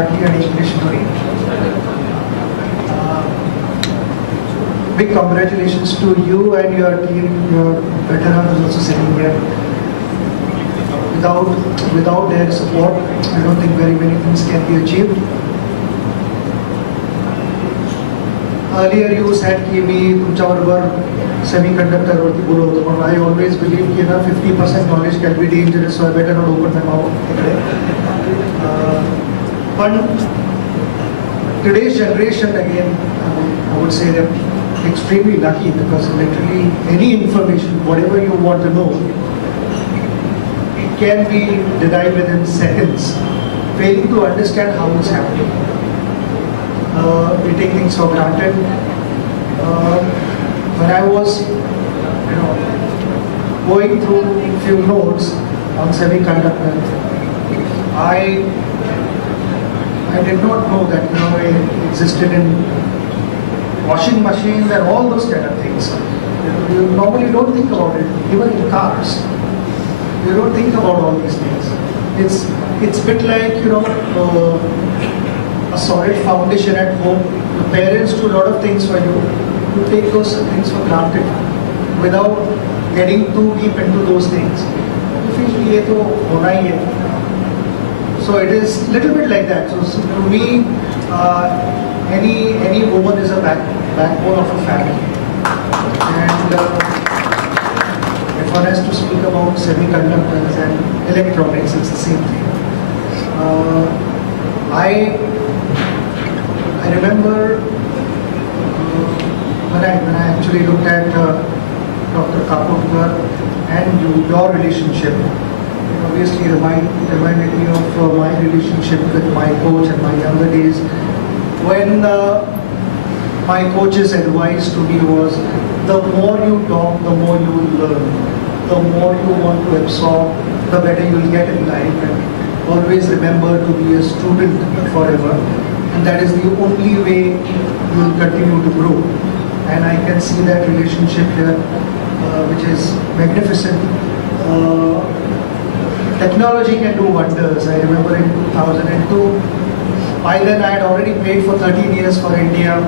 Gujarati and English knowing. Big congratulations to you and your team. Your veteran is also sitting here. Without their support, I don't think very many things can be achieved. Earlier you said कि मी तुमच्याबरोबर semiconductor वरती बोलत होतो, पण I always believe कि ना 50% knowledge can be dangerous, so I better not open my mouth. But today's generation again, I would say they're extremely lucky because literally any information, whatever you want to know, it can be derived within seconds. Failing to understand how it's happening. We take things for granted. When I was, going through a few notes on semiconductor, I did not know that it existed in washing machines and all those kind of things. You normally don't think about it, even in cars. You don't think about all these things. It's a bit like a solid foundation at home. The parents do a lot of things for you. You take those things for granted without getting too deep into those things. You feel ये तो होना ही है. So it is a little bit like that. So to me, any woman is a backbone of a family. And if one has to speak about semiconductors and electronics, it's the same thing. I remember when I actually looked at Dr. Kapurkar and your relationship, it obviously reminded me of my relationship with my coach in my younger days, when my coach's advice to me was, the more you talk, the more you will learn. The more you want to absorb, the better you will get in life. And always remember to be a student forever. And that is the only way you will continue to grow. And I can see that relationship here, which is magnificent. Technology can do wonders. I remember in 2002, by then I had already played for 13 years for India,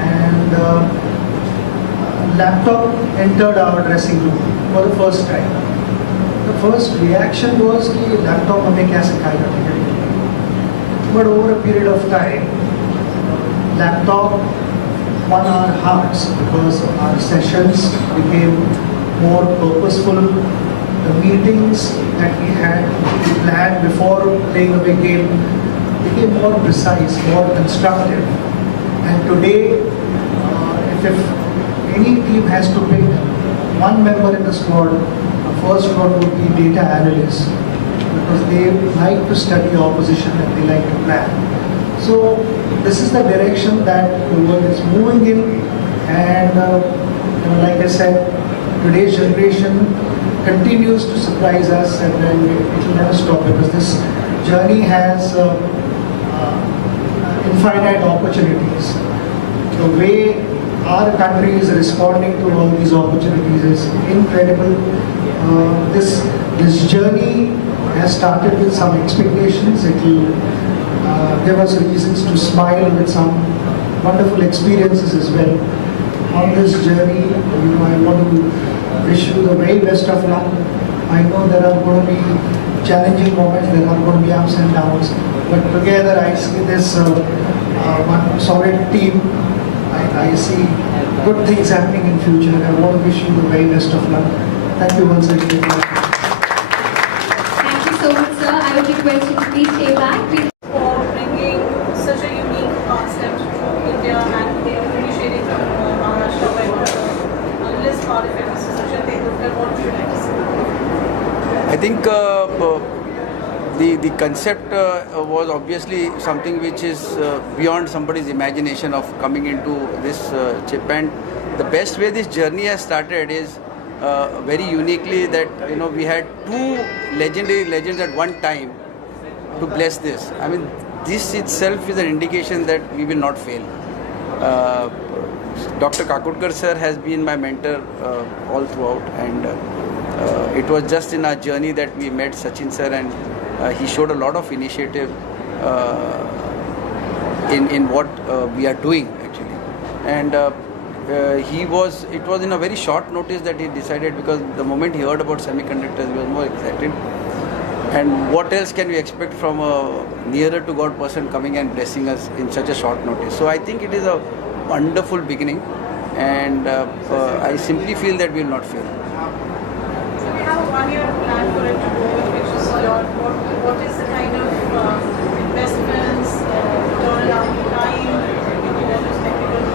and laptop entered our dressing room for the first time. The first reaction was कि laptop हमें क्या सिखाएगा. But over a period of time, laptop won our hearts because our sessions became more purposeful. The meetings that we had planned before playing a big game became more precise, more constructive. And today, if any team has to pick one member in the squad, the first one would be data analysts, because they like to study opposition and they like to plan. So this is the direction that the world is moving in, and like I said, today's generation continues to surprise us, and it will never stop because this journey has infinite opportunities. The way our country is responding to all these opportunities is incredible. This journey has started with some expectations. It will give us reasons to smile with some wonderful experiences as well. On this journey, I want to wish you the very best of luck. I know there are going to be challenging moments, there are going to be ups and downs, but together I see this one solid team. I see good things happening in future. I want to wish you the very best of luck. Thank you once again. Thank you so much, sir. I would request you to please stay back. For bringing such a unique concept to India and initiating from Maharashtra by Unveils part of it, Mr. Sachin Tendulkar, what would you like to say? I think the concept was obviously something which is beyond somebody's imagination of coming into this chip, and the best way this journey has started is very uniquely that we had two legendary legends at one time to bless this. I mean, this itself is an indication that we will not fail. Dr. Kakurkar sir has been my mentor all throughout, and it was just in our journey that we met Sachin sir, and he showed a lot of initiative in what we are doing actually. And it was in a very short notice that he decided, because the moment he heard about semiconductors, he was more excited. And what else can we expect from a nearer to God person coming and blessing us in such a short notice? So I think it is a wonderful beginning, and I simply feel that we will not fail. So we have a 1-year plan for it to go, which is what is the kind of investments, turnaround time, what is technical?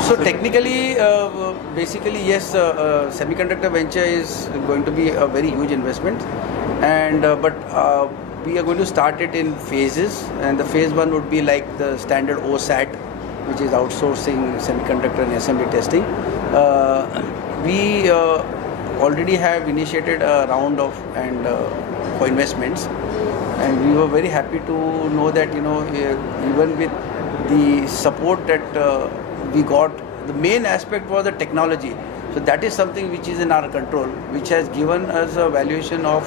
So technically, basically yes, semiconductor venture is going to be a very huge investment, and but we are going to start it in phases, and the phase 1 would be like the standard OSAT, which is outsourcing semiconductor and assembly testing. We already have initiated a round of for investments, and we were very happy to know that even with the support that we got, the main aspect was the technology. So that is something which is in our control, which has given us a valuation of,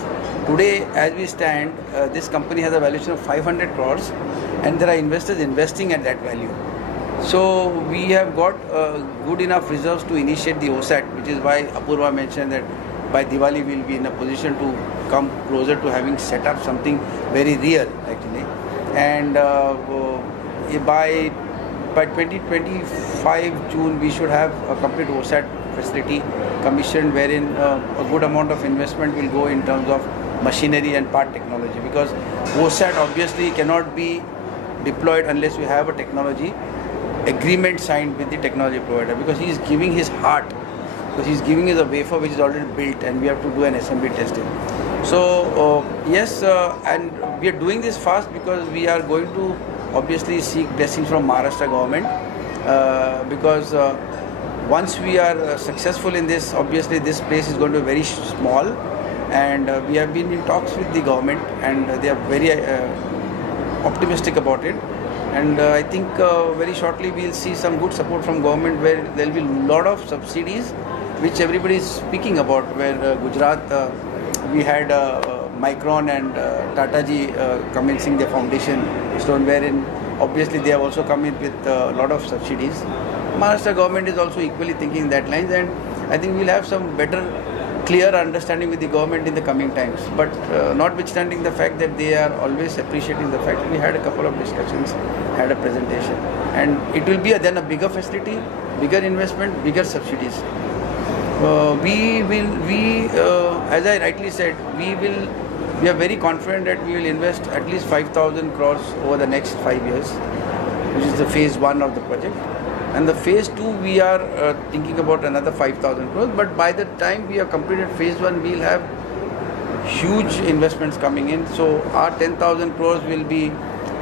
today as we stand, this company has a valuation of 500 crores, and there are investors investing at that value. So we have got good enough reserves to initiate the OSAT, which is why Apurva mentioned that by Diwali we will be in a position to come closer to having set up something very real actually. And by 2025 June we should have a complete OSAT facility commissioned, wherein a good amount of investment will go in terms of machinery and part technology, because OSAT obviously cannot be deployed unless we have a technology agreement signed with the technology provider, because he is giving his heart, because he is giving us a wafer which is already built, and we have to do an assembly testing. So yes, and we are doing this fast because we are going to obviously seek blessings from Maharashtra government, because once we are successful in this, obviously this place is going to be very small, and we have been in talks with the government, and they are very optimistic about it. And I think very shortly we will see some good support from government, where there will be a lot of subsidies which everybody is speaking about, where Gujarat, we had Micron and Tata ji commencing their foundation stone, wherein obviously they have also come in with a lot of subsidies. Maharashtra government is also equally thinking that lines, and I think we will have some better, clear understanding with the government in the coming times. But notwithstanding the fact that they are always appreciating the fact, we had a couple of discussions, had a presentation, and it will be then a bigger facility, bigger investment, bigger subsidies. As I rightly said, we are very confident that we will invest at least 5,000 crores over the next 5 years, which is the phase 1 of the project. And the phase 2, we are thinking about another 5,000 crores. But by the time we have completed phase 1, we will have huge investments coming in. So our 10,000 crores will be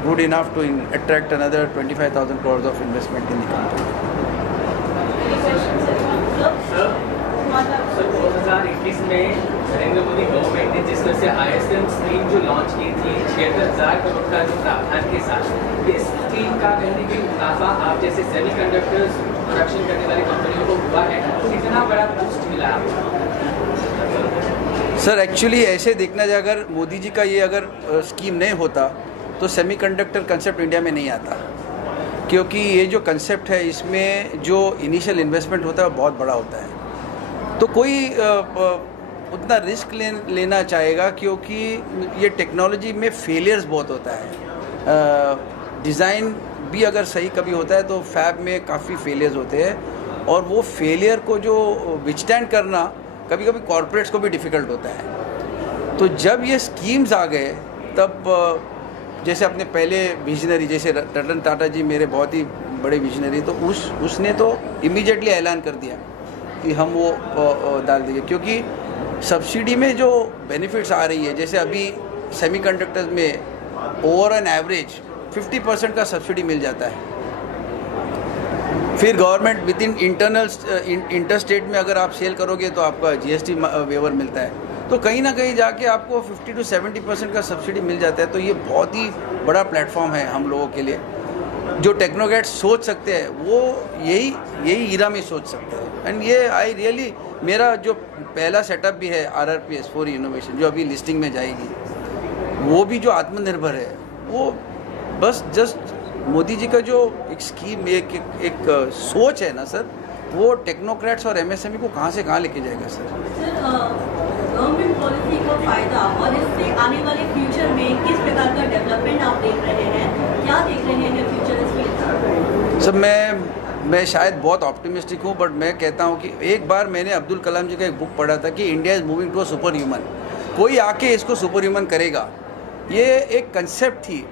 good enough to attract another 25,000 crores of investment in the country. Sir 2021 में Narendra Modi government ने जिस तरह से ISM scheme जो launch की थी 76,000 करोड़ का जो प्रावधान के साथ, इस स्कीम का कहीं भी मुनाफा आप जैसे सेमीकंडक्टर्स प्रोडक्शन करने वाली कंपनियों को हुआ है, तो इतना बड़ा बूस्ट मिला? सर एक्चुअली ऐसे देखना जाए, अगर मोदी जी का ये अगर स्कीम नहीं होता तो सेमीकंडक्टर कंसेप्ट इंडिया में नहीं आता, क्योंकि ये जो कंसेप्ट है इसमें जो इनिशियल इन्वेस्टमेंट होता है वो बहुत बड़ा होता है, तो कोई उतना रिस्क लेना चाहेगा, क्योंकि ये टेक्नोलॉजी में फेलियर्स बहुत होता है। डिज़ाइन भी अगर सही कभी होता है तो फैब में काफ़ी फेलियर्स होते हैं, और वो फेलियर को जो विथस्टैंड करना कभी कभी कॉरपोरेट्स को भी डिफ़िकल्ट होता है। तो जब ये स्कीम्स आ गए तब जैसे अपने पहले विजनरी जैसे रतन टाटा जी मेरे बहुत ही बड़े विजनरी, तो उसने तो इमीडिएटली ऐलान कर दिया कि हम वो डाल देंगे, क्योंकि सब्सिडी में जो बेनिफिट्स आ रही है, जैसे अभी सेमीकंडक्टर्स में ओवर एन एवरेज 50% का सब्सिडी मिल जाता है। फिर government with in inter state में अगर आप सेल करोगे तो आपका GST वेवर मिलता है, तो कहीं ना कहीं जाके आपको 50 to 70% का सब्सिडी मिल जाता है। तो ये बहुत ही बड़ा प्लेटफॉर्म है हम लोगों के लिए। जो टेक्नोक्रेट सोच सकते हैं वो यही ईरा में सोच सकते हैं। एंड ये आई रियली, मेरा जो पहला सेटअप भी है RRPS4 इनोवेशन जो अभी लिस्टिंग में जाएगी, वो भी जो आत्मनिर्भर है, वो बस जस्ट मोदी जी का जो एक स्कीम, एक सोच है ना सर, वो टेक्नोक्रेट्स और एमएसएमई को कहाँ से कहाँ लेके जाएगा सर। गवर्नमेंट पॉलिसी का फायदा और इससे आने वाले फ्यूचर में किस प्रकार का डेवलपमेंट आप देख रहे हैं, क्या देख रहे हैं फ्यूचर इसमें? सर मैं शायद बहुत ऑप्टिमिस्टिक हूँ, बट मैं कहता हूँ कि एक बार मैंने अब्दुल कलाम जी का एक बुक पढ़ा था कि India is moving to a super human, कोई आके इसको सुपर ह्यूमन करेगा। ये एक कंसेप्ट थी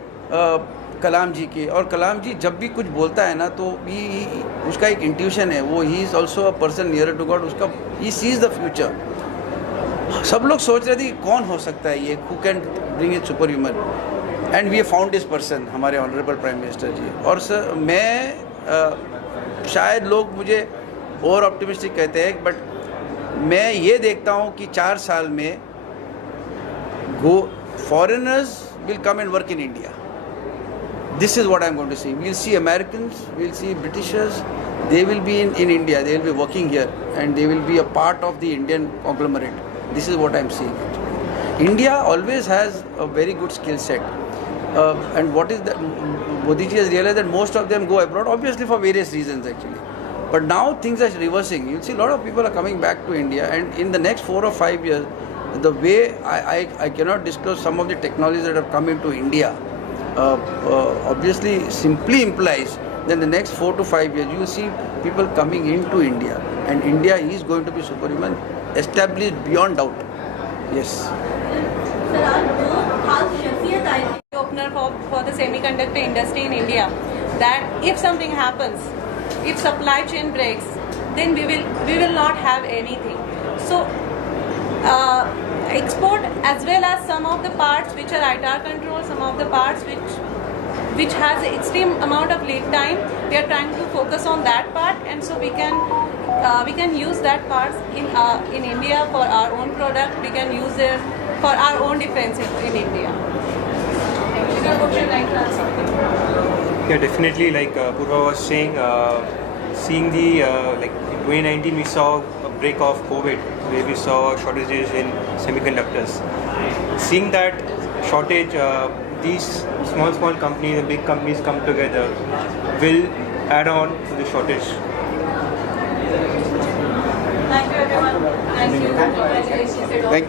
कलाम जी की, और कलाम जी जब भी कुछ बोलता है ना तो उसका एक इंट्यूशन है, वो ही is also a person near to God, उसका ही सीज द फ्यूचर। सब लोग सोच रहे थे कौन हो सकता है ये, who can bring it super human, and we have found this person, हमारे ऑनरेबल प्राइम मिनिस्टर जी। और सर मैं शायद लोग मुझे ओवर ऑप्टिमिस्टिक कहते हैं, बट मैं ये देखता हूँ कि 4 साल में foreigners will come and work in India. This is what I'm going to see. We'll see Americans, we'll see Britishers, they will be in India, they will be working here, and they will be a part of the Indian conglomerate. This is what I'm seeing. India always has a very good skill set. And what is that? Modi ji has realized that most of them go abroad, obviously for various reasons actually. But now things are reversing. You'll see a lot of people are coming back to India, and in the next 4 or 5 years, the way I cannot disclose some of the technologies that have come into India, obviously simply implies that in the next 4 to 5 years, you will see people coming into India, and India is going to be superhuman, established beyond doubt. Yes. Sir, आज जो खास शख्सियत आई थी Opener for the semiconductor industry in India, that if something happens, if supply chain breaks, then we will not have anything. So export as well as some of the parts which are ITAR control, some of the parts which has extreme amount of lead time, we are trying to focus on that part, and so we can use that parts in India for our own product. We can use it for our own defense in India. Would you like to add something? Yeah, definitely. Like Purva was saying, seeing the like in 2019 we saw a break of COVID, where we saw shortages in semiconductors. Seeing that shortage, these small companies and big companies come together will add on to the shortage. Thank you everyone. Thank you. Congratulations. Thank you.